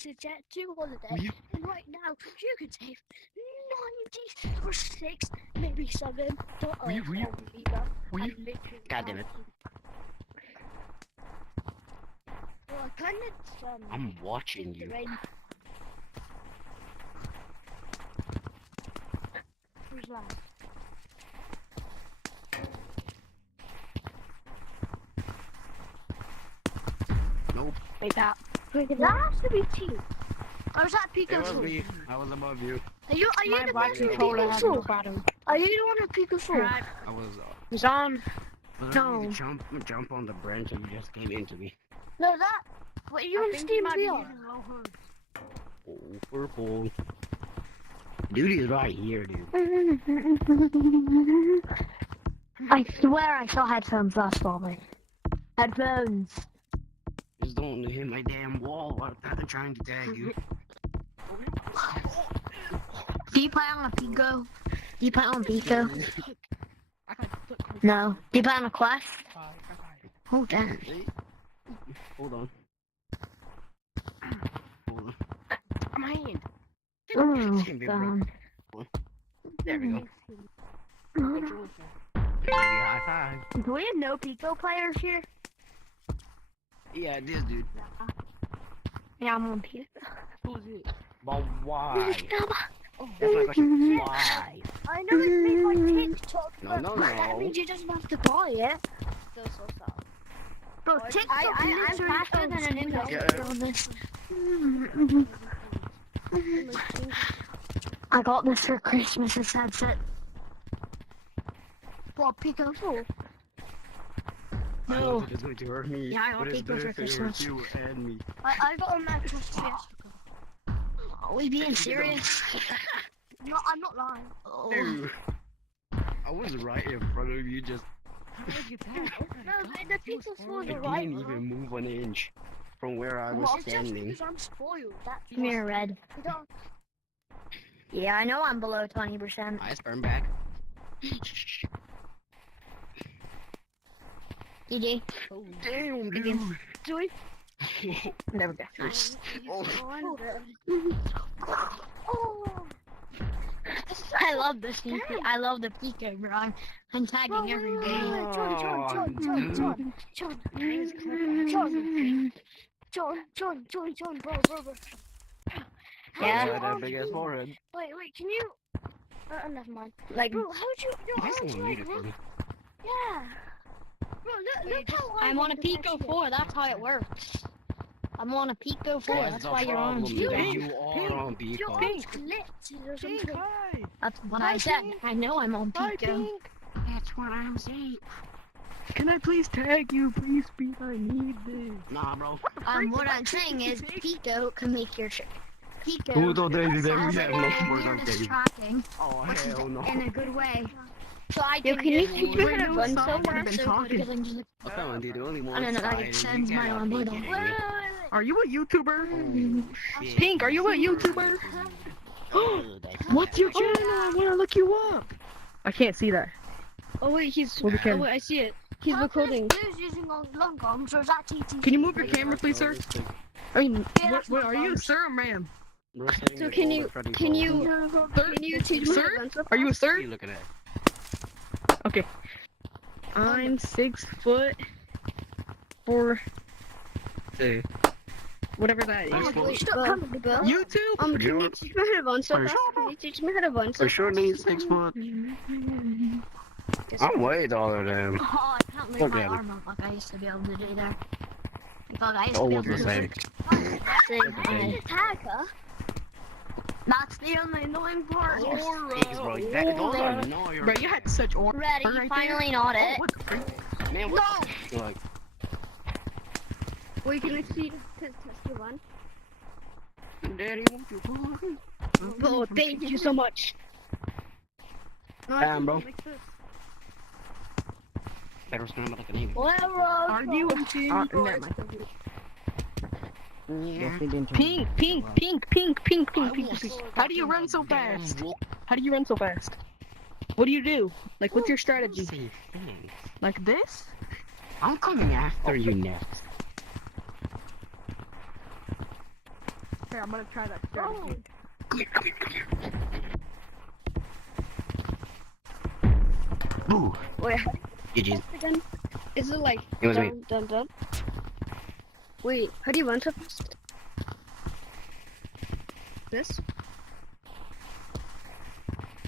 to jet to holiday, and right now you can save 90 or 6, maybe 7 dollars on Viva. God damn it. Well, I kind of I'm watching you. Who's that? Nope. Wait, that has to be T. Or is that Pico? It was me. I was above you. Are you the one who Pico full? Are you the one who Pico full? I was. He's on. No. Jump on the branch and you just came into me. No, that. What, you on Steam VR? Oh, purple. Dude is right here, dude. I swear I saw headphones last morning. Headphones. Just don't hit my damn wall while I'm trying to tag you. Do you play on a Pico? Do you play on Pico? No. Do you play on a Quest? Oh, damn. Hold on. Hold on. My hand. Oh, God. There we go. Baby, high five. Do we have no Pico players here? Yeah, it is, dude. Yeah, I'm on Pico. Who's it? But why? That's my question. Why? I know it's made by TikTok, but No. that means you just have to buy it. Still so soft. Bro, TikTok I'm faster than an internet on this. I got this for Christmas, this headset. What, Pico 4? I don't think it's going to hurt me. Yeah, I got Pico for Christmas. You and me. I got a Microsoft PS. Are we being serious? No, I'm not lying. Oh. Dude, I was right in front of you, just. No, the Pico 4 is I right. didn't even move an inch from where I was standing. Because I'm spoiled. That's Mirror red. You don't. Yeah, I know I'm below 20%. I sperm back. GG. Oh, damn, dude. Do we? Never go. Nice. Oh. Oh. I love this CP. I love the Pico, bro. I'm tagging everybody. John, bro. Yeah. That big ass forehead. Wait, can you? Never mind. Like, Bro, how'd you? This one needed for me. Yeah. Bro, look how I'm on a Pico 4. That's how it works. I'm on a Pico 4. That's why you're on You Pico. are on Pico. That's what I said. I know I'm on Pico. That's what I'm saying. Can I please tag you? Please, Pete, I need this. Nah, bro. What I'm saying is Pico can make your Pico. Who told you that we has have no more awareness updates? tracking, Oh, which is hell no. in a good way. So I Yo, can can you just keep your bring head those on songs so that much have been talking because I'm just like, Oh, come on, dude. The only one. I don't know, like, it sends my alarm bell. Are you a YouTuber? Oh, shit. Pink, are you a YouTuber? What's your channel? I wanna look you up. I can't see that. Oh wait, he's. Well, we can. Oh wait, I see it. He's recording. Who's using long arms, or is that TT? Can you move your camera, please, sir? I mean, what are you, sir or ma'am? So can you teach me? Sir? Are you a What are sir? you looking at? Okay. I'm 6 foot 4, Hey. whatever that is. YouTube? YouTube? Can you teach me how to run so fast? Can you teach me how to run so I sure need 6 foot. I'm way taller than him. oh, I can't move Look my at arm up like I used to be able to do there. Like I used to be able Almost to the do same. That's the only annoying part. Thanks, bro. Those are no, you're Bro, you had such aura Ready, right finally there. not Oh, it. what the freak? man. What? You're like, Wait, can I see test your one? Daddy, won't you go? Oh, thank you so much. Damn, bro. Better stand up like an idiot. Are you a pink? Yeah. Pink. How do you run so fast? How do you run so fast? What do you do? Like, what's your strategy? Say thanks. Like this? I'm coming after you next. Okay, I'm gonna try that strategy. Come here, come here, come here. Boo. Wait, how do you GG's. run again? Is it like It was me. dun dun dun? Wait, how do you run so fast? This?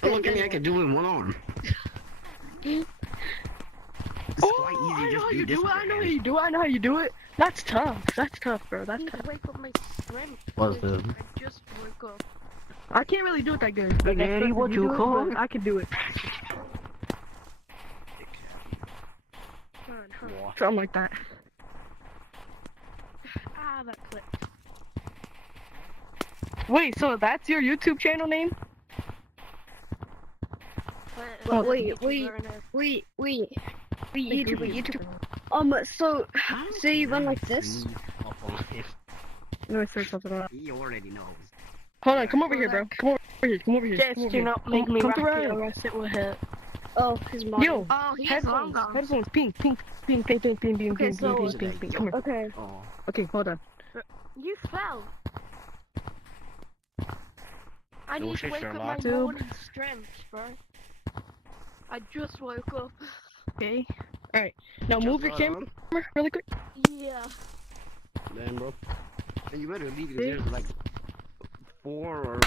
Oh, look at me, I can do it with one arm. It's quite Oh, easy, I know just how do you this do it. with I your know how hand. you do it. I know how you do it. That's tough. That's tough, bro. I That's need tough. to wake up my strength. What's the... I just woke up. I can't really do it that good. Like, Daddy, as what fast as you do it, call? but I can do it. Something like that. Ah, that clipped. Wait, so that's your YouTube channel name? But Oh, wait, YouTube. So, say you run like this. Let me search something up. He already knows. Hold on, come over here, bro. Come over here. Come over here. Just Come over do here. not make me come rack it around. or else it will hit. Oh, his mom. Yo, Oh, he's headphones. long gone. Headphones. Pink, pink, pink, pink, pink, pink, pink, Okay, pink, so- pink, pink, pink. Come here. Okay. Oh. Okay, hold on. You fell. I No need to shit, wake up my Sherlock. morning strength, bro. I just woke up. Okay. Alright. Now move your camera really quick. Yeah. Then, bro. Then you better leave because there's like 4 or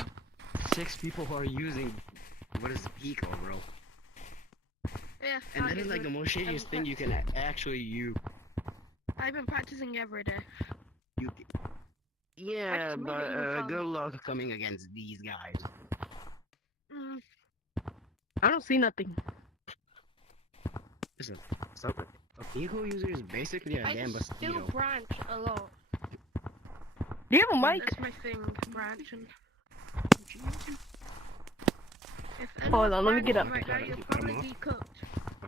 6 people who are using what is Pico, bro. Yeah. And that is like the most shadiest thing you can actually use. I've been practicing every day. You, yeah, just made but it even fun. good luck coming against these guys. Mm. I don't see nothing. Listen, so a Pico user is basically a I damn just still mosquito. branch a lot. Do you have a mic? That's my thing, branching. If Hold on, let me get up. Right now, you'll probably be cooked.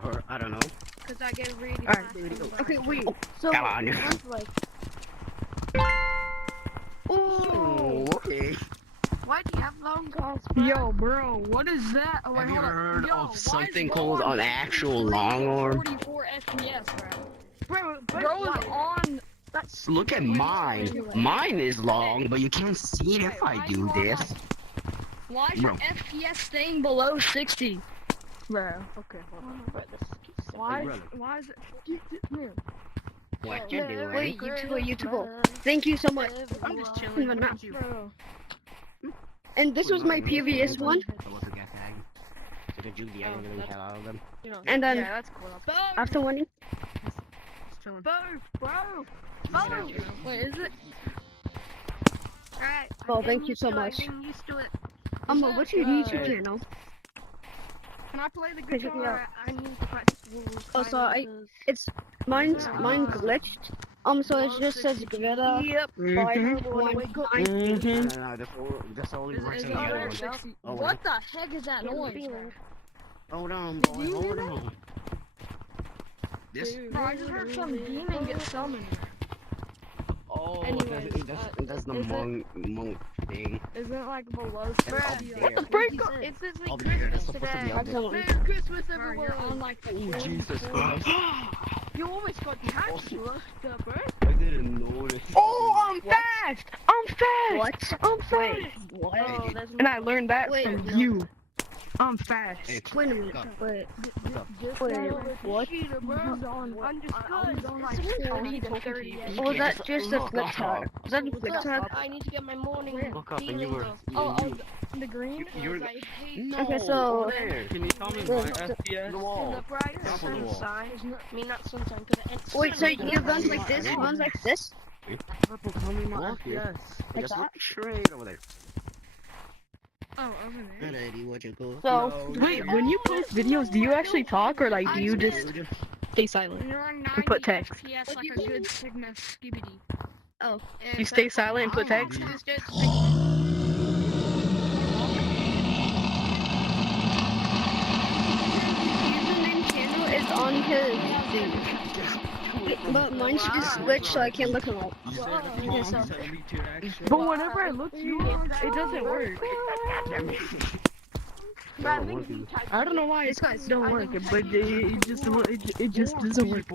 Or, I don't know. Because I get really Alright, fast. here we go. and Okay, branch. wait. So, Come on. one's like, Oh, okay. Why do you have long calls, bro? Yo, bro, what is that? Oh, wait, Have you hold ever on. heard Yo, why of is something bro called on an actual long arm? 44 FPS, bro. Bro's on. That's Look at mine. Mine is long, but you can't see it if I do this. Why is Bro. your FPS staying below 60? Bro, okay, hold on. Why? Why is it? What you doing? Wait, YouTube. Thank you so much. I'm just chilling. Even What now. about you? And this was my previous one. So what's a Gtag? So the Judy, I'm gonna hell out of them. You know, And then yeah, that's cool. That's cool. after winning, Just chilling. Bro! Wait, is it? Alright. Well, thank you so much. I'm getting used to it. what's your YouTube channel? Can I play the Okay, yeah. guitar? I need to practice rules. Oh, so mine's glitched. So it just says Greta Yep. 5119. No, that's only works in the other one. Oh, What the heck is that noise? feeling. Hold on, boy, hold on. This? Bro, I just heard some demon get summoned. Oh, Anyways, that's the is it- monk thing. Isn't it like below That's 60? up What the there. break? It's this I'll week be there. That's Christmas supposed to be today. up there. Merry Christmas, Bro, you're on everyone. like Oh, Jesus 44. Christ. You almost got cancer, bro. I didn't notice. Oh, I'm fast! I'm fast! What? I'm fast! What? Oh, there's And I learned that Wait, from no. you. I'm fast. Hey, Wait a minute. Go. Wait. What's up? Wait. What? Cheater, bro. I'm just good. Like 40 to 30. You Oh, was can't that just a look flip up. tag? Was that a flip What's tag? up? I need to get my morning Look up and you healing were. up. The green? You're. I hate No. Okay, so- There. Can you tell me Well, my the- FPS? The in wall. the bright Top of the wall. sunshine. I mean, not sunshine, because it's Wait, so sunny. you runs like this? You runs like this? Purple, tell me my Walk here. FPS. Like Just that? look straight over there. Oh, over there. Lady, what you call? So- Wait, when you post videos, do you actually talk or like do you just stay silent? You're on And put text. FPS like a good Sigma skibidi. And You stay silent and put Oh, text? It's just Username channel is on his thing. But mine's just glitched so I can't look him up. Okay, so. But whenever I look you up, it doesn't work. I don't know why it don't work, but it just doesn't work.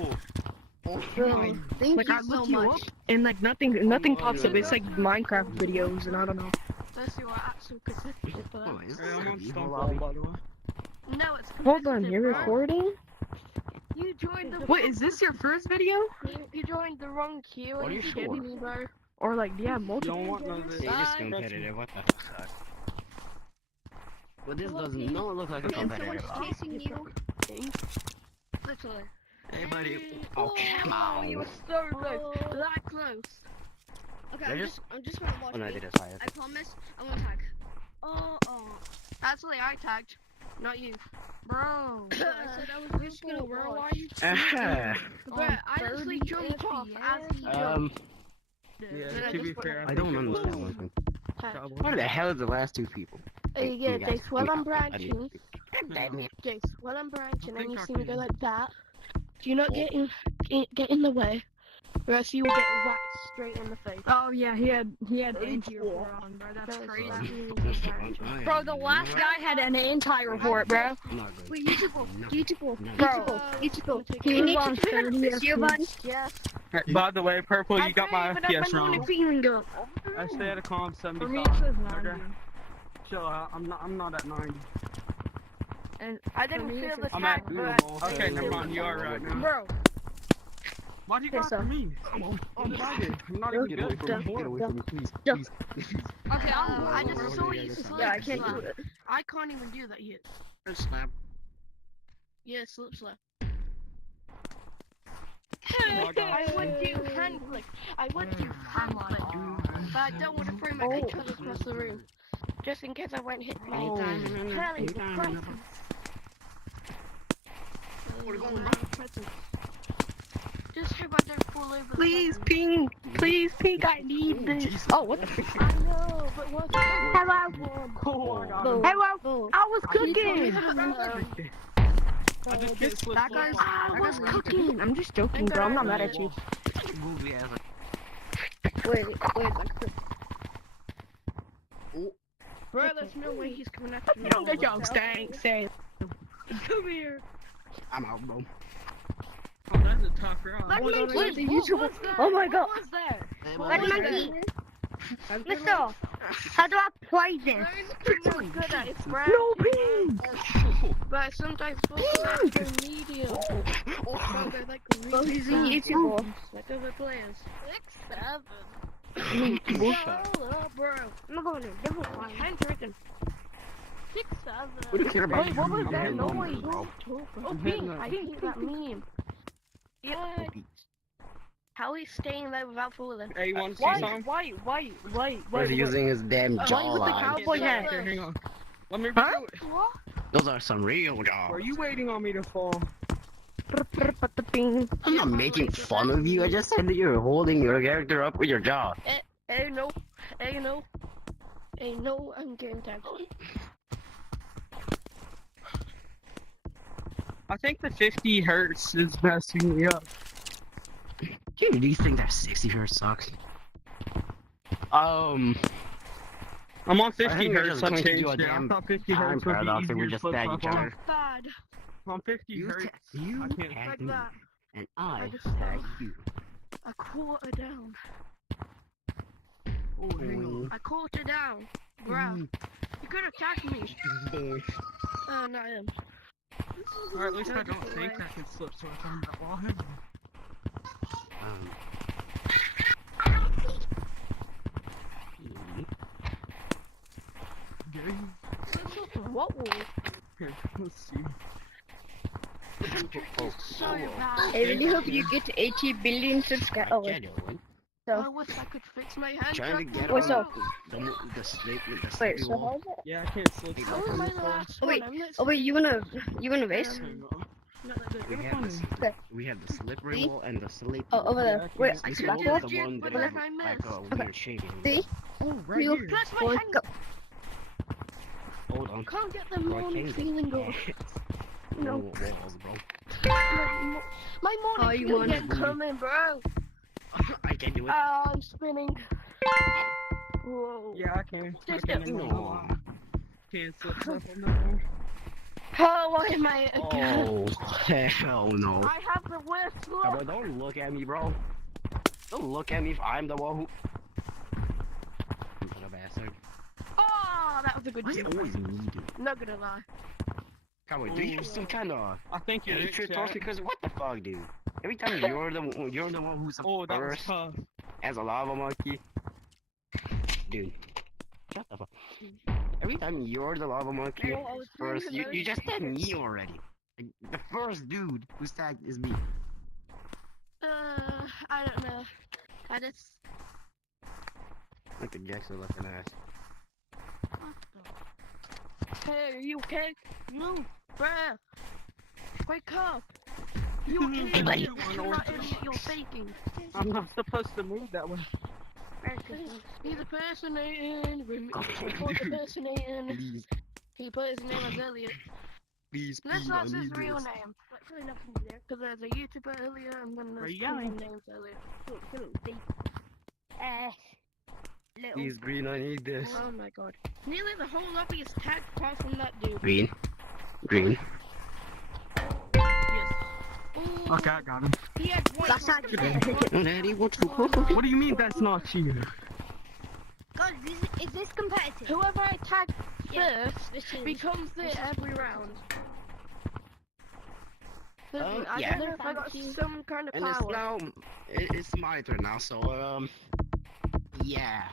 Oh Bro, my. thank Like you I so look you up much. and like nothing pops up. no, It's like Minecraft videos and I don't know. Unless you are actually competitive, but Oh, is Hey, this I'm an on evil Stone lobby? by the way. no, it's Hold on, competitive, you're bro. recording? You joined the Wait, is this your first video? you joined the wrong queue. Are Are you you sure? kidding me, bro? Or like, yeah, You multiple. don't want none of this. It is Bye. competitive. What the fuck? But this does not look like a Can competitive someone's lobby. chasing you? Literally. Hey, buddy. Oh, come Oh, you were on. so close. Oh. That close. Okay, They're I'm just gonna watch Oh, no, I me. did it higher. I promise I won't tag. Oh. Actually, I tagged, not you. Bro. I said I was just gonna watch. Bro, I actually jumped off as he Um, jumped. Yeah, to be fair, I don't think it was understand one thing. Cowboy. What the hell is the last two people? Hey, Yeah, you guys, Jace, while I I'm mean, I branching, mean, God damn it. Jace, while I'm branching and you think see I me go can. like that, do you not get in the way, or else you will get whacked straight in the face. Oh yeah, he had Very anti cool. report on, bro. That's That crazy. Bro, Bro, the last guy had an anti report, bro. Not good. Wait, YouTube, No. YouTube, No. Bro, YouTube. he You was need on to turn 30 this Giovanni. Yes. By the way, Purple, you got my FPS wrong. feeling up. I stay at a calm For me, 75. it says Okay. 90. Chill out. I'm not at 90. And I didn't me, feel it's the a I'm tag, at. but Okay, never mind. You are right now. bro, Why do you got so- for me? I'm excited. I'm not even Get away good. from me. Get away from me, please. Duh. Please. okay, I Oh, just saw you slip yeah, I can't do slap. it. I can't even do that yet. Slap. Yeah, slip slap. Oh, God. I would do hand flick. I would do hand flick, but I don't want to throw my controller across the room, just in case I won't hit me. Oh, Charlie, anytime. just hope I don't fall over. Please, the ping. Please, ping. I need this. Jesus. Oh, what the frick? I know, but what's Oh, I got him. Hello. I was cooking. I just can't slip That so guy's. far. I was cooking. I'm just joking, bro. I'm not mad at you. Goofy ass. Wait. Bro, there's no way he's coming after me. The joke stank. Say. Come here. I'm out, bro. Oh, that's a tough round. Black Wait, monkey. wait, the What YouTuber- was that? Oh my God. What was that? Black was monkey. that? Mister, how do I play this? They're not good at it, bro. No ping. But sometimes folks go medium. Bro, they're like Well, he's a really YouTuber. like other players. 6-7. Bro. I'm not going to different one. I'm drinking. 6-7. What do you care about? Wait, what was I'm that heading home, noise? bro. Oh, I'm pink. heading I up. hate that meme. Yeah. How he's staying there without falling? Hey, you want to see Why? something? Where's he using his damn Why with the jawline? cowboy hat? Okay, hang on. Let me Huh? review it. What? Those are some real Are jaws. you waiting on me to fall? I'm not making fun of you. I just said that you're holding your character up with your jaw. Hey, no. Hey, no. Hey, no, I'm getting tagged. I think the 50 hertz is messing me up. Dude, these things are 60 hertz sucks. I'm on I 50 think we're hertz. just I going to do changed a it. I damn thought 50 time hertz would be paradox and we easier to just flip tag stuff each other. on. Bad. I'm 50 You, hertz. you I can't tag Like me, that. and I just tag fell. you. A quarter down. Oh, hang on. A quarter down. Bro, you could attack me. Oh, not him. Or at least I don't think I can slip so I can that wall. What wall? Okay, let's see. So bad. I really hope you get to 80 billion subscribers. Oh, wait. I wish I could fix my hand. Trying to get What's on up? the slip with the Wait, slippery so wall. how's it? Yeah, I can't slip Hey, How stuff was on my this wall. last Oh, wait. one? I'm not Oh wait, you wanna race? Hang on. not that good. We have the we have the slippery See? wall and the slippery Oh, over Yeah, there. I Wait, can't This see wall back is wall. the one But that then I like missed. a weird shape. See? Oh, right You- here. Plus my Boy, hand. go. Hold on. Can't get the Bro, I morning can't feeling get going. no walls, bro. My Oh, morning you feeling won. ain't coming, bro. I can do it. Oh, I'm spinning. Whoa. Yeah, I can. I Just can get- in my No. Can't slip stuff on that one. Oh, why am I again? Oh, hell no. I have the worst Bro, luck. don't look at me, bro. Don't look at me if I'm the one who... What a bastard. Oh, that was a good Why is it jump. always me, dude? Not gonna lie. Come on, do you have some kind of I think you did, hatred chat. towards me? Because what the fuck, dude? Every time you're the one who's the Oh, that was first tough. as a lava monkey. Dude, shut the fuck. Every time you're the lava monkey No, I was first, doing you the just tagged me already. Like, the first dude who's tagged is me. I don't know. I just. Like a Jackson looking ass. Hey, are you okay? No, bruh. Wake up. You okay? Hey, buddy. You're not idiot. You're faking. I'm not supposed to move that way. He's impersonating. Come on, Report dude. impersonating. Please, He put his name as Elliot. please, That's please, not I his need real this. name. Really nothing there. Because there's a YouTuber earlier and then Are there's you two yelling? names Elliot. Little. Please, Green, I need this. Oh my god. Nearly the whole lobby is tagged apart from that dude. Green. Green. Yes. Ooh, Okay, I got him. he had one. That's not fucking good. one. Daddy, what's What do you mean that's not you? Guys, is this competitive? Whoever I tag Yeah, first this is. becomes it every round. Listen, I yeah. don't know if I got some kind of And it's power. now, it's my turn now, so, yeah.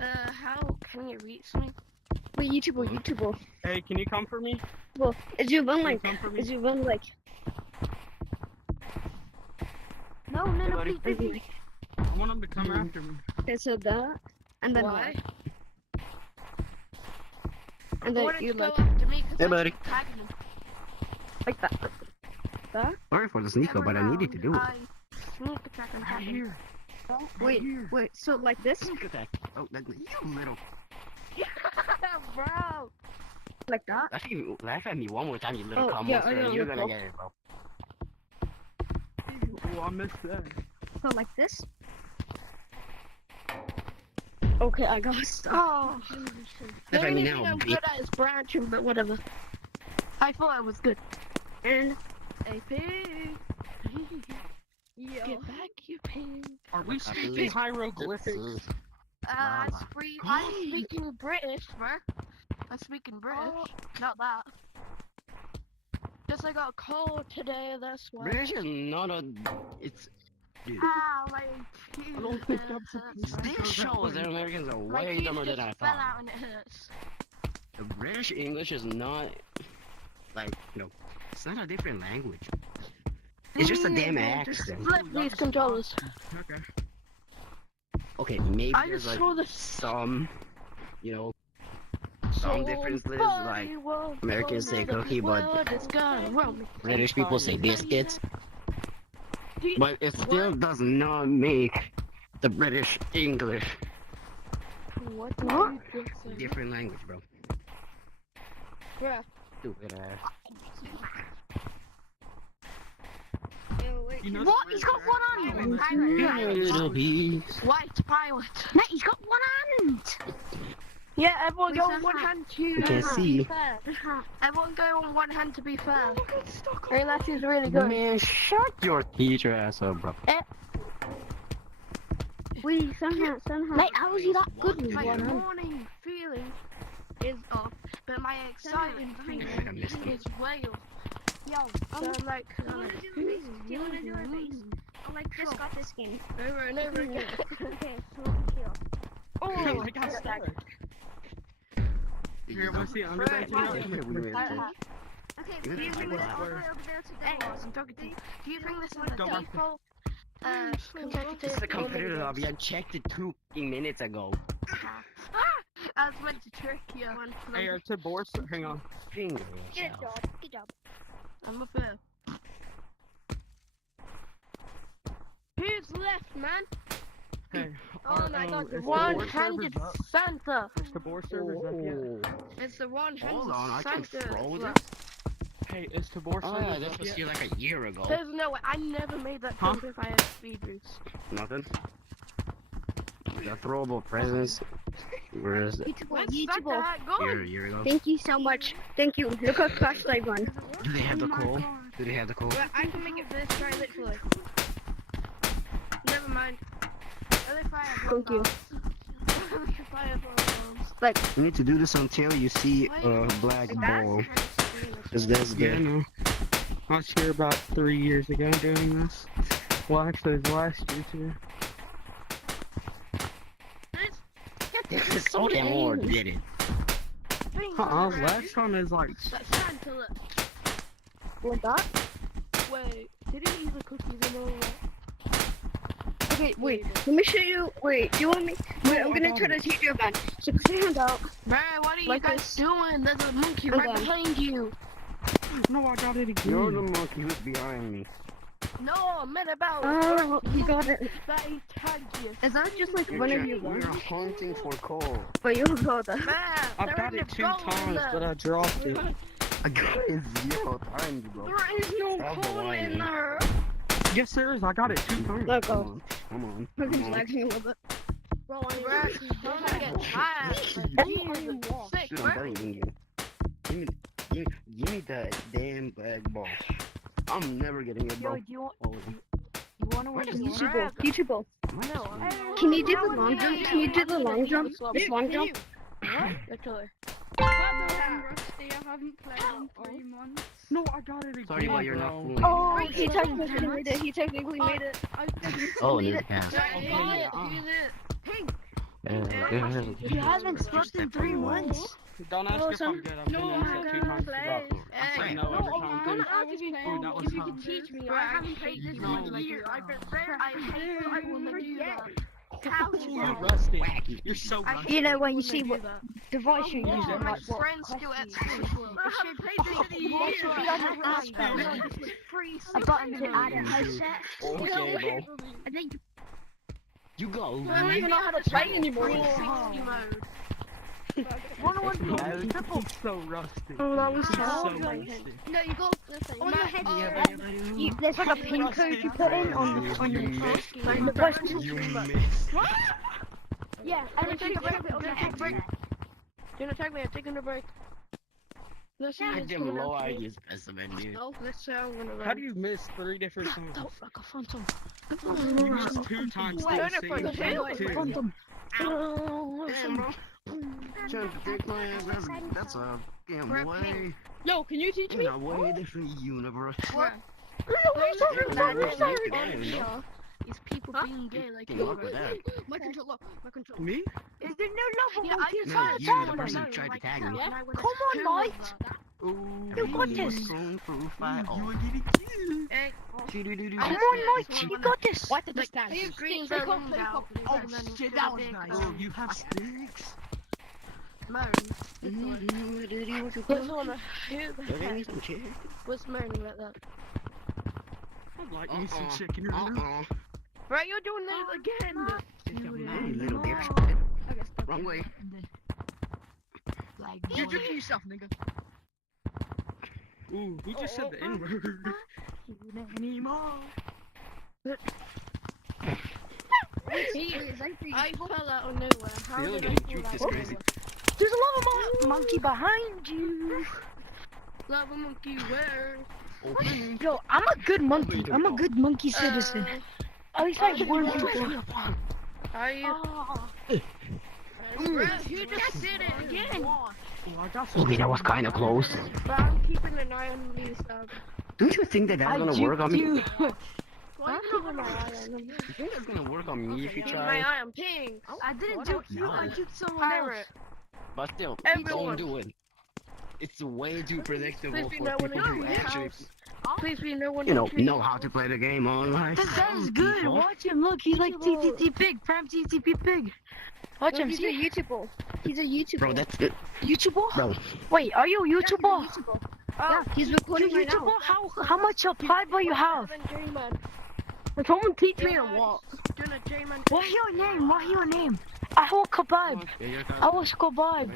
How can you reach me? Wait, YouTuber. Hey, can you come for me? Well, is your one Can you like? come for me? Is your one like? No, Hey, buddy. please. I want him to come after me. Okay, so that, and then Why? what? And I then wanted you to go like after me 'cause Hey, I buddy. tagged him. like that. That? Sorry for the sneaker, Every but I needed to do it. round, I sneak attack and tag Right him. here. Wait, here. wait. So like this? Sneak attack. Oh, that, you little. Bro! Like that? Laugh at me one more time, you little Oh, cum yeah, monster, I know, and you're look gonna up. get it, bro. Oh, I missed that. So like this? Okay, I got stuck. Oh! Laugh The at me only now, thing I'm bitch. good at is branching, but whatever. I thought I was good. And AP! Yo. Get back, you pig! Are we I speaking believe hieroglyphics? I'm Lava. speaking British, bro. I'm speaking British, not that. Just I got a cold today, that's why. British is not a. It's. Dude. Ah, my I don't think that's supposed to This shows that Americans are my way teeth dumber just than I fell thought. out and it hurts. The British English is not. Like, it's not a different language. It's just a damn accent. Flip these controllers. Okay. Okay, maybe I there's just like saw this. some, some differences, like Americans say cookie, but British people say biscuits. But it still does not make the British English What? different language, bro. Bruh. Stupid ass. Yo, wait. You know What? the He's got British one are- hand! Pirate. Little bees. White pirate. Mate, he's got one hand. Yeah, everyone go Where's on that one hat? hand to You can see. fair. Everyone go on one hand to be fair. Unless he's really good. Man, shut your teacher ass up, bro. we somehow. Mate, how is he that good with My one hand? morning feeling is off, but my exciting feeling I missed him. is way off. Yo, so I'm like, Do you wanna do a base? I like just got this game. over and over again. Okay, so kill. Oh, I got stuck. Here, wanna see under Right, that? right. Okay, Give do it you a think try. this all the way over there to the Hey, boss? I'm talking to you. Do you think this is Go a back. default competitive? This is a competitive lobby. I checked it 2 minutes ago. I was meant to trick you. Hey, to Boris, hang on. Finger Good yourself. job, good job. I'm a fair. Who's left, man? Hey, Oh my god, is the one-handed Boris servers up? Santa. Is the Boris servers up yet? Oh. It's the one-handed Hold on, I can Santa. throw Look. this. Hey, is the Boris Oh, servers this up was yet? here like a year ago. There's no way. I never made that Huh? jump if I had speed boost. Nothing. The throwable presents. Where is it? YouTuber. Here we go. Thank you so much. Thank you. Look how fast I run. Do they have the coal? Do they have the coal? But I can make it for this guy literally. Never mind. Thank you. You need to do this until you see a black ball. Cause that's Yeah, I good. know. I was here about 3 years ago doing this. Well, actually, it was last year too. So damn hard did it. Last time is like. Like that? Wait, didn't eat the cookies and all that? Okay, wait. Let me show you. Wait, do you want me? Wait, I'm gonna try to teach you again. So put your hand out. Bruh, what are you Like guys this. doing? There's a monkey Hold right on. behind you. No, I got it again. You're the monkey who's behind me. No, I meant about. Oh, you got it. That he tagged you. Is that just like one of you We're ones? hunting for coal. But you got that. Bruh, I've there got ain't it 2 no gold in times, there. but I dropped it. I got it 0 times, bro. There is no Stop the coal in whining. there. Yes, there is. I got it 2 times. Let Come go. on. Come on. I'm Come on. lagging a little bit. Bro, I'm gonna get tired. Jesus, sick, Dude, I'm bro. begging you. Give me that damn black ball. I'm never getting it, bro. do you want? Oh, You wanna win? YouTuber. YouTuber. No, Can you do the long jump? Can you do the long jump? This long jump? literally. Rusty, I haven't played in 3 months. No, I got it again. sorry about your not bro. fooling. Oh, he technically made it. He technically made it. Oh, new pass. You haven't slept in 3 months. Don't ask if I'm good. I've been in it 2 times. Hey, No, every time, dude. ask Dude, that was if you hard. can teach me. I haven't played this No. in a year. I hate I will do that. You're rusty. You're so rusty. You know when you see what device you're Yeah, using, my like what friends do at school. I haven't played this in a year. a button to add a headset. Okay, bro. I think You go. I don't even know how to play anymore. 360 mode. He's so rusty. Oh, that was He's so hard. rusty. No, you go listen. On your Matt, head, there's like a pin code you put in on your the button. You missed. Yeah, I'm gonna take a break. I'm gonna take a break. Do not tag me. I'm taking a break. Let's see. I damn low ID specimen, dude. Oh, let's say I'm gonna run. How do you miss 3 different times? Oh, fuck, I found some. You missed 2 times. Wait, the for same the time, hell? too. Damn, bro. Trying to take my ass. That's a damn Rip way. Yo, can you teach In a way different universe. What? Damn, Is people being gay like Came you? up with that. My controller. My controller. Me? Is there no level? Yeah, I can Man, try you to the person who tried to tag me. Come on, mate. Ooh. Everybody got was this. thrown through fire. You were getting cute. Hey, Come on, mate. You got this. What did this time? screens are long now. Oh, shit, that was nice. Oh, you have sticks? Moan. Mm-hmm. Who's on a who the heck was moaning like that? I'd like me some chicken right now. Right, you're doing that again. Little bitch. Wrong way. You're tricking yourself, nigga. Ooh, who just said the N-word? Anymore. I fell out of nowhere. How Still did I getting fall juked out is of crazy. nowhere? There's a lava monkey behind you. Lava monkey, where? Yo, I'm a good monkey. I'm a good monkey citizen. At least I warn people. Are you? Bro, you just did it again. Oh, I got some. Okay, that was kind of close. But I'm keeping an eye on these. Don't you think that that's gonna work on me? You. I'm keeping my eye on them. You think that's gonna work on me if you Keeping try? my eye on ping. I didn't do you. No. I did someone else. Pirate. But still, Everyone. don't do it. It's way too predictable Please be for no one people in who the actually, house. Please be no one. know how to play the game online. This guy's Some good. people. Watch him. Look, he's like TTT Pig. Prime TTP Pig. Watch him. He's a See? YouTuber. He's a YouTuber. Bro, that's it. YouTuber? Bro, Wait, are you a YouTuber? Yeah, he's recording right now. YouTuber? How much subscriber you have? Can someone teach me or what? Doing a J-man. What's your name? What's your name? I will kebab. yeah, you're I will kebab.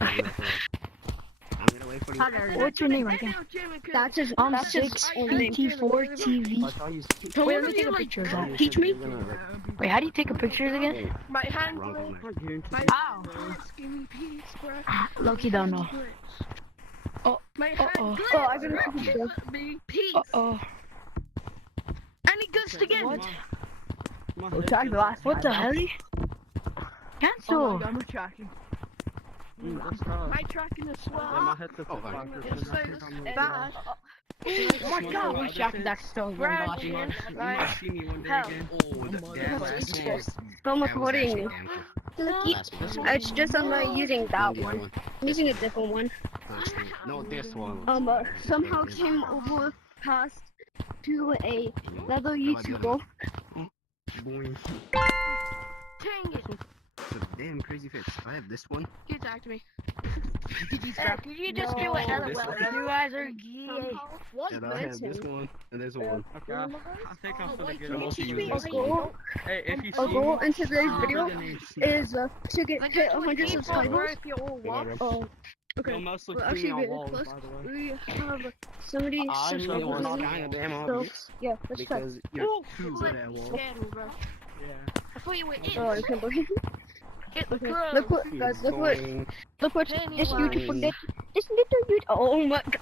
I'm gonna wait wait for you. What's your name again? That's his. I'm That's his own name. 64 TV. I thought you Wait, let me take a picture of that. Teach me. Wait, how do you take a picture again? Hey, My hand wrong glitch. command. My Ow. hands give me peace, bro. Loki don't know. My hand Uh-oh. glitch. Oh, I didn't see Give me peace. Uh-oh. And he goes again. What? My We'll head track the feels last. What the hell? Cancel. I'm tracking. That's tough. My tracking is Yeah, slow. my headset's Oh, a fine. fucker, It's so so I think I'm really bad. Oh my god, we're tracking that still. Brad, You man. might see me one day Hell. again. Oh, that last one was... I'm that was actually recording. damn Look, cool. Last one. it's just I'm not using that No, one. I'm using a different one. First one. No, this one. Somehow came over past to another YouTuber. Boing. Dang it. It's a damn crazy fix. I have this one. Gtag to me. Could you just do a No, this LOL? one. You guys are gay. What And I have this one. And this one. Okay, I think I'm gonna get I'm also it. using A this goal, one. Hey, if you a see goal me, in today's I'm video gonna need to- is to get hit 100 subscribers. If you're all Yeah, what? bro. Oh, okay. You'll mostly We're see actually me on really walls, close. by the way. We have 70 I know subscribers. it's kind of damn So, obvious. yeah, let's try. Because you're too good at walls. Scared me, bro. Yeah. I thought you were in. Oh, I can't believe it. Hit the Okay, crow. look what, guys, look what this YouTuber did. This little YouTuber. Oh my god.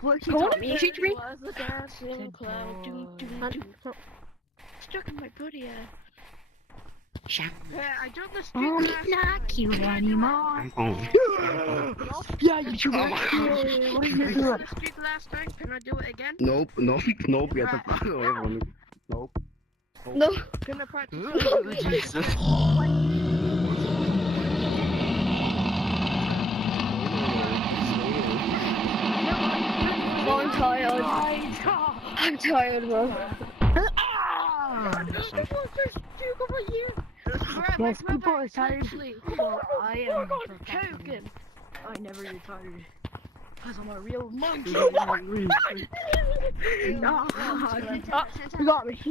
What he taught me. Teach me. Was the dancing cloud. Stuck in my booty, yeah, I dropped the street Oh, last not night. cute anymore. I'm home. Yeah, you should. What are you doing? The street last night. Can I do it again? Nope, nope, nope. You have to follow away from me. Nope. No. Can I practice? Jesus. Oh, I'm tired. I'm tired, bro. Yes, people are tired. Well, I am Token. I never get tired. Because I'm a real monkey. You got me.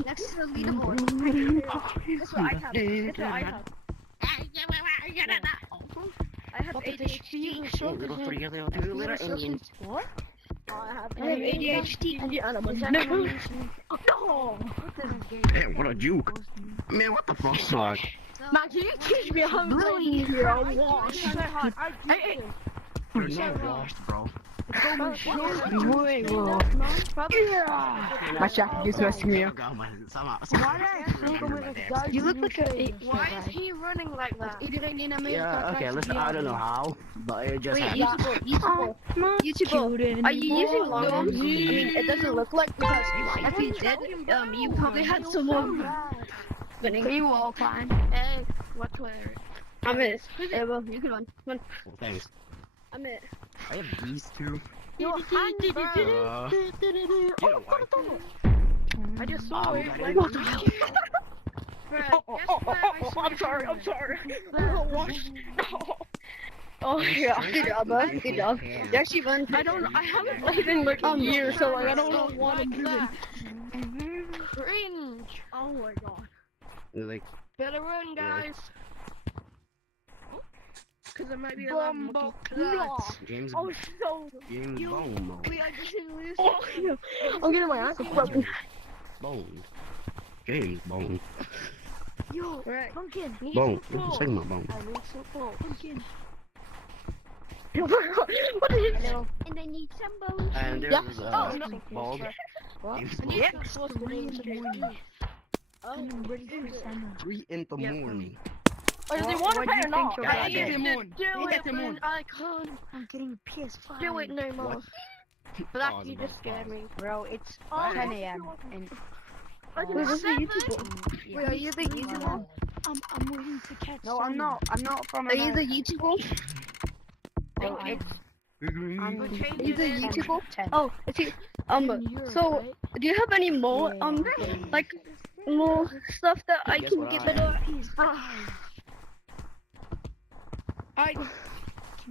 Next to the leaderboard. That's what I have. That's what I have. I have ADHD. Little three, little two, little Indians. What? I have ADHD. No! Damn, what a juke. Man, what the fuck? Man, can you teach me how to play here? I'll wash. Hey, You're not washed, bro. Wait, bro. Yeah! My jacket is messing me up. You look like a. Why is he running like that? Yeah, okay, listen, I don't know how, but it just Wait, happened. YouTuber, are you using long arms? I mean, it doesn't look like because if you did, you probably had some more spinning. You all fine. Hey, what's where? I'm it. Yeah, well, you can run. Run. Well, thanks. I'm it. I have these two. Your hand, bro. You know why? I just saw it. Like, What the hell? I'm sorry. Oh yeah, good job, bud. Good job. You actually run. I haven't played in like a year, so like I don't know what I'm doing. Cringe. Oh my god. They're like, Better run, Yeah. guys. Cause it might be a lot more James, Oh, so. James Bone. Wait, I just didn't lose. Oh, yeah. I'm getting my ankle broken. Bone. James Bone. Yo, Right. pumpkin. Bone. I'm saying my bone. I need support. Pumpkin. What is it? And I need some bones. And there Yeah. was Oh, no. bald. What? James I Bone. need some sauce to do this. I'm ready for summer. 3 in the morning. Oh, do they want to What pay do or you not? think I you're get gonna him do on. it, man. I can't I'm getting a PS5. do it no more. What? Black, Pause, you bro, just scared pause. me. Bro, it's Oh, 10 a.m. and Wait, this is a YouTuber. Wait, are you the YouTuber? I'm waiting to catch. No, I'm not. I'm not from. Are you the YouTuber? No, it's. I'm We'll the change Are you the it in. YouTuber? 10. Oh, is he? So, do you have any more, like, more stuff that I Guess can what give I it a... I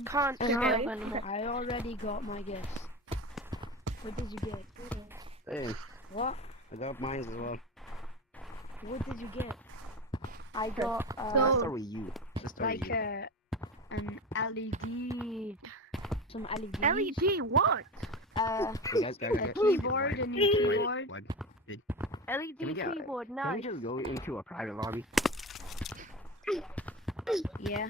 can't pick it up Okay. anymore. I already got my gifts. What did you get? Hey, What? I got mine as well. What did you get? I got Let's start with you. Let's start like with you. an LED some LEDs. LED what? You guys gotta A get keyboard, a new keyboard. What? Can LED we get- keyboard, Can we nice. just go into a private lobby? Yeah.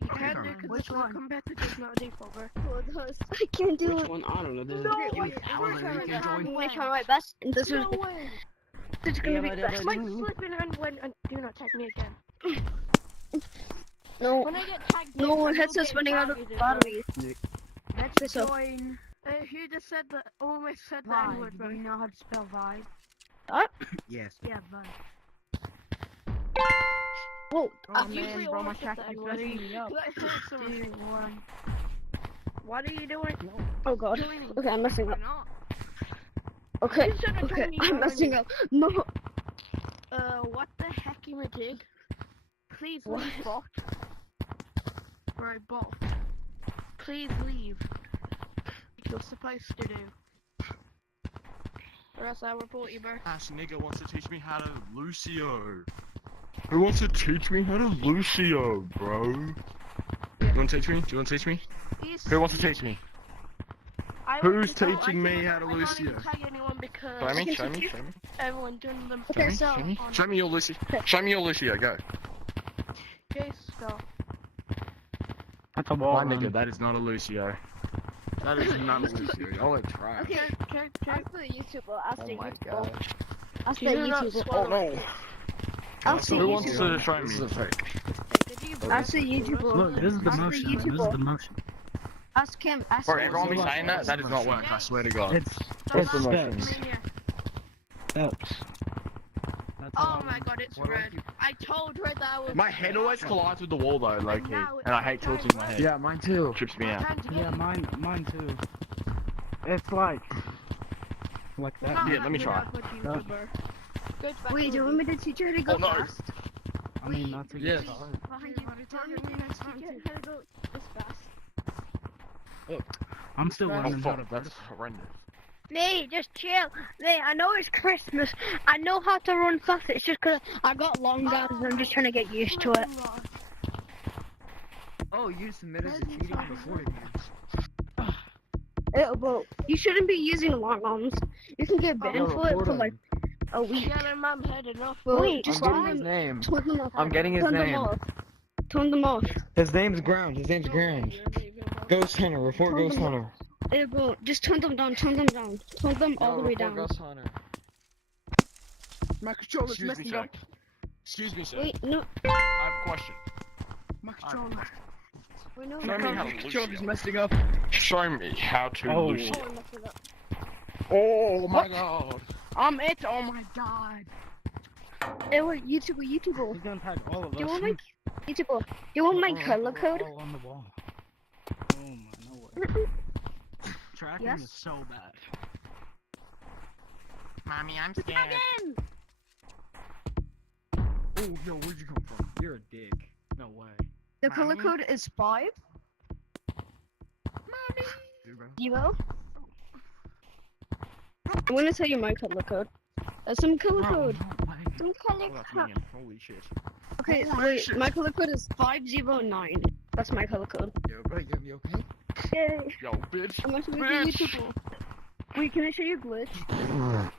You can't do because Which it's one? competitive, not a default. I can't do Which it. one? I don't know. There's No, a few wait, thousands you can join. I try my best, and this is No way! it's gonna be the best. My flipping hand went and do not tag me again. No, When I get tagged no, next, my I will headset's get running out of tagged as battery. Let's So- join. He just said that, almost said the N-word, bro. You know how to spell vibe? Yes. Yeah, vibe. Whoa, Oh man, bro, my track is messing me up. Dude, what are you doing? oh god. Joining. Okay, I'm messing Why up. not? Okay, You should've okay, told me I'm already. messing up. No, What the heck, you jig? Please What? leave, bot. Bro, bot. Please leave. You're supposed to do. Or else I'll report you, bro. Ash nigga wants to teach me how to Lucio. Who wants to teach me how to Lucio, bro? You wanna teach me? Do you wanna teach me? Who wants to teach me? Who's teaching me how to I can't Lucio? even tag anyone because Show me, show me, show me. everyone doing them. Okay, Show me, so- show me. on- Show me your Lucio. Show me your Lucio, go. Okay, so. That's a wall. My nigga, that is not a Lucio. That is not a Lucio. Y'all are trash. Okay, Okay. after the YouTuber, after Oh my YouTuber, god. after Do not YouTuber, swallow. Oh no. after Who wants YouTuber, to show This is me? a fake. after YouTuber, Look, this is the after motion. This is YouTuber, the motion. ask him, ask Bro, him. everyone be saying that? That does not work, I swear to god. It's What's the steps. motion? Mania. Steps. That's Oh all. my god, it's What do I red. I told Red that I was. My head always collides with the wall though, low key. now And I it's hate time tilting my red. head. Yeah, mine too. Trips me out. Time to get Yeah, mine too. It's like that. Not Yeah, let me happy try. about what you do, bro. Go back Wait, to do you the- want me to teach you how to go Oh, no. fast? I mean, not to Yes. get started. Behind you, tell me how to go this fast. I'm still Oh learning how to. fuck, that's horrendous. Mate, just chill. Mate, I know it's Christmas. I know how to run fast. It's just 'cause I got long arms and I'm just trying to get used to it. Oh, you submitted the cheating before again. But you shouldn't be using long arms. You can get banned for it for like a week. Yeah, mom had enough. But I'm just getting turn his them, name. turn them off. I'm getting his Turn them name. off. Turn them off. His name's Ground. His name's Ground. Ghost Hunter. Report Turn Ghost them Hunter. Bro, just turn them down. Turn them down. Turn them all the way report down. Ghost Hunter. My controller's Excuse me, messing sir. up. Excuse me, sir. Wait, no. I have a question. My I have a controller. question. Wait, no. Show me how to controller's Lucio. messing up. Show me how to Oh. Lucio. Oh, I messed it up. Oh my god. It. Oh my god. Hey, wait, YouTuber. He's gonna tag all of us. Do you want my YouTuber? Do you want my color code? All on the wall. Oh my, no way. Tracking Yes? is so bad. Mommy, I'm scared. Oh, yo, where'd you come from? You're a dick. No way. The color Mommy? code is 5 0. I'm gonna tell you my color code. Some color Bro, code. no way. Some color Oh, that's code. minion. Holy shit. Okay, Holy wait. shit. My color code is 509. That's my color code. Yo, bro, you okay? Yay! Yo, bitch. I'm actually Bitch. making YouTuber. Wait, can I show you a glitch?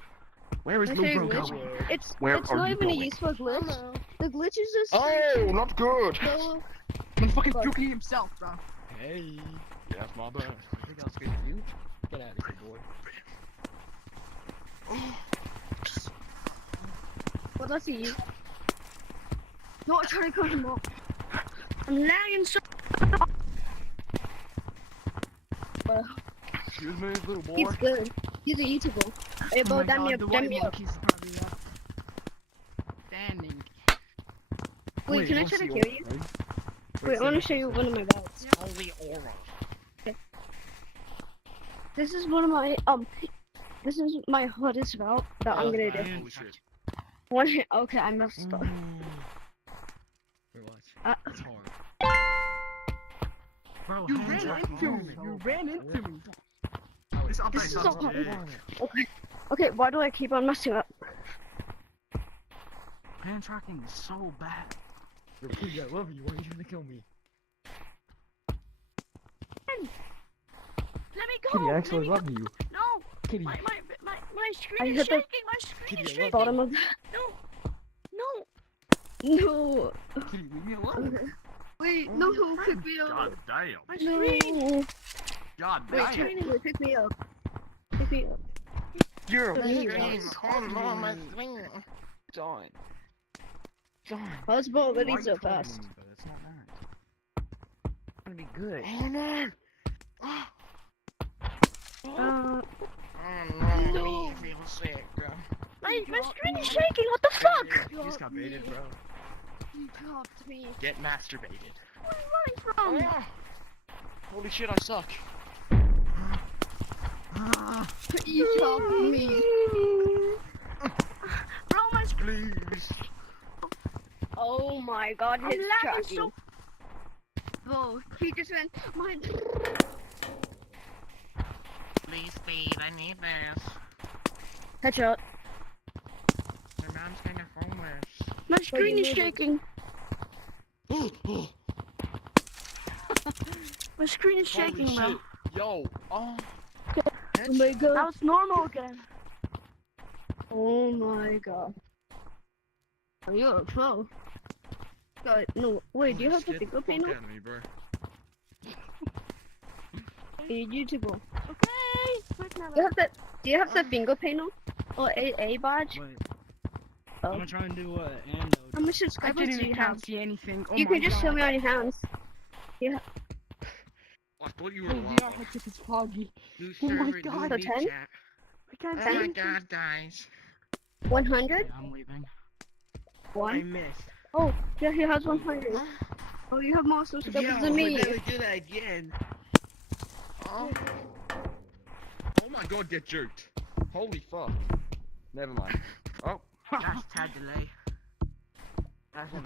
Where is Can I show you a Lupo glitch? going? It's Where it's are not you even a going? useful glitch. The glitch is just Oh, not good. go. I'm fucking Fuck. puking himself, bro. Hey. Yeah, that's my bad. I think I'll speak to you. Get out of here, boy. Well, that's you. Not trying to cut him off. I'm lagging so. Excuse me, little boy. He's good. He's a YouTuber. Hey, Oh bro, my damn god, you, the damn white you. monkey's probably up. Standing. Wait, can I try to kill you? Wait, I want to show you one of my bags. Holy aura. This is one of my This is my hardest route that I'm gonna do. Holy shit. One hit. Okay, I messed up. Wait, watch. It's hard. Bro, You hands ran are into hard. me. You ran into me. This This update is sounds so hard. big. Okay. Okay, why do I keep on messing up? Hand tracking is so bad. Yo, Poogie, I love you. Why are you trying to kill me? Kitty, I actually love you. No. Kitty. My I screen is hit the shaking. My screen is shaking. bottom of. No. No. Kitty, leave me alone. Wait, no, pick me God up. damn. My screen. No. God Wait, damn. Tiny, pick me up. Pick me up. You're a Please. screen. Oh no, my screen. John. John. How's ball Why ready are so you calling fast? me, bro? It's not nice. It's gonna be good. Oh no. Oh no, No. I feel sick, bro. My screen is shaking. What the fuck? You just got baited, bro. You dropped me. Get masturbated. Where are you running from? Holy shit, I suck. You dropped me. Bro, my screen. Please. Oh my god, I'm his lagging tracking. so. Whoa, he just went. Mine. Please, speed. I need this. Headshot. My mom's kind of homeless. My screen is made it. shaking. My screen is shaking, Holy bro. shit. Yo. Oh. Oh my god. Now it's normal again. Oh my god. Oh, you're a pro. God, no, wait, do you have the Get finger fuck panel? out of me, bro. Hey, YouTuber. Okay. Quick now. Do you have the finger panel? Or a badge? Wait. Oh. I'm gonna try and do what? And How much I subscribers didn't do you even have? see anything. Oh You my can just show God. me on your hands. I thought you were Oh, alive. yeah, this is foggy. New Oh my server, God. new So 10? chat. I can't Oh see my anything. god, guys. 100? Okay, I'm leaving. I One? missed. Oh, yeah, he has 100. Oh, you have more subscribers than me. never do that again. Oh. Oh my god, get juked. Holy fuck. Never mind. Oh. That's tag delay. That's a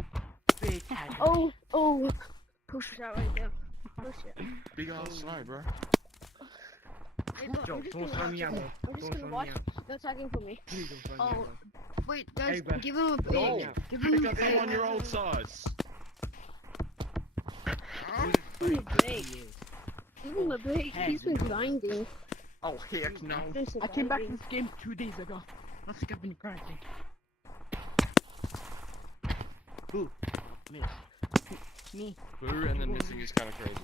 big tag delay. Oh. Push it out right there. Push it. Big ass snow, bro. Hey, look, Joe, I'm just don't gonna throw watch me it. out. I'm just Don't gonna throw watch. me out. No tagging for me. Please don't throw me Oh, out. wait, guys, Hey, bro. give him a bait. Yo. Give him Pick a up bait. someone your old size. Give him a bait. Give him a bait. He's been grinding. Oh heck no. He's been I came back to grinding. this game 2 days ago. Let's skip in the grinding. Ooh, miss. Me. Boo and then missing is kind of crazy.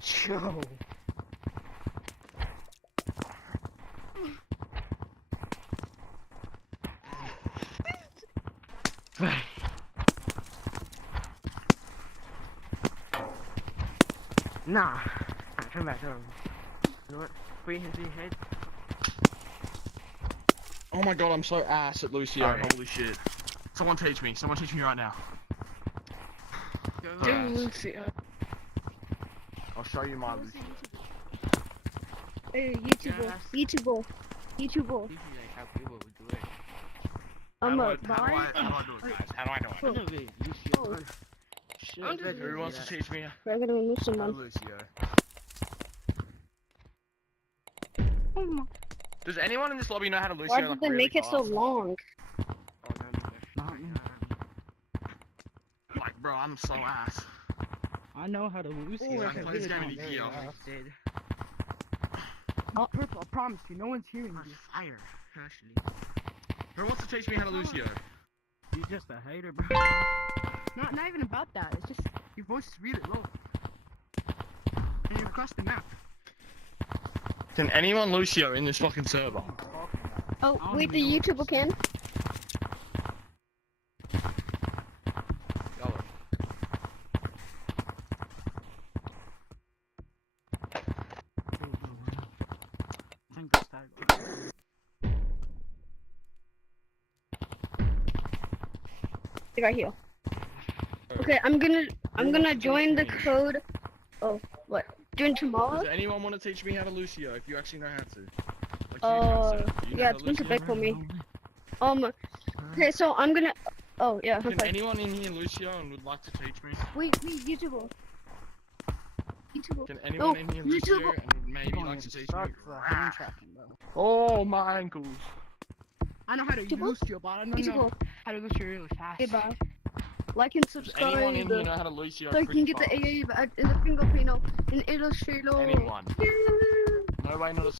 Joe. Nah. Come back home. You know what? Free his head. Oh my god, I'm so ass at Lucio. Alright. Holy shit. Someone teach me. Someone teach me right now. Go Ass. Lucio. I'll show you my Lucio. Hey, YouTuber. Yes. YouTuber. YouTuber. This is like how people would do it. I'm how a do I do it, guys? How do I do it? Innovate, Lucio. Oh. Shit. I'm just- Who wants to teach me We're gonna lose how to someone. Lucio? Oh my. Does anyone in this lobby know how to Lucio? Why like, did they really make it so fast? long? Oh, no, neither. Not me. Like, bro, I'm so ass. I know how to Lucio. Ooh, I I can can play this really game in Very EQ. busted. Not purple, I promise you. No one's hearing Or you. fire, actually. Who wants to teach me how to Lucio? You're just a hater, bro. Not even about that. It's just your voice is really low. And you're across the map. Can anyone Lucio in this fucking server? Oh, I don't wait, the even know what YouTuber can? Yellow. I think that's that. Right here. Okay, I'm gonna join the code. Oh, what? Join tomorrow? Does anyone want to teach me how to Lucio if you actually know how to? Like, you Yeah, know how it's to been too Lucio? big for me. Okay, so I'm gonna. Oh yeah. Can Okay. anyone in here Lucio and would like to teach me? Wait, YouTuber. YouTuber. Can anyone No, in here YouTuber. Lucio and would maybe like to teach me? Start the hand tracking, bro. Oh my ankles. I know how to YouTuber? Lucio, but I don't know YouTuber. how to Lucio really fast. Hey, bye. like and Does anyone in subscribe. here know how to Lucio So you pretty can get the fast? AA in the fingerprint in Illustrator. Anyone? No way not a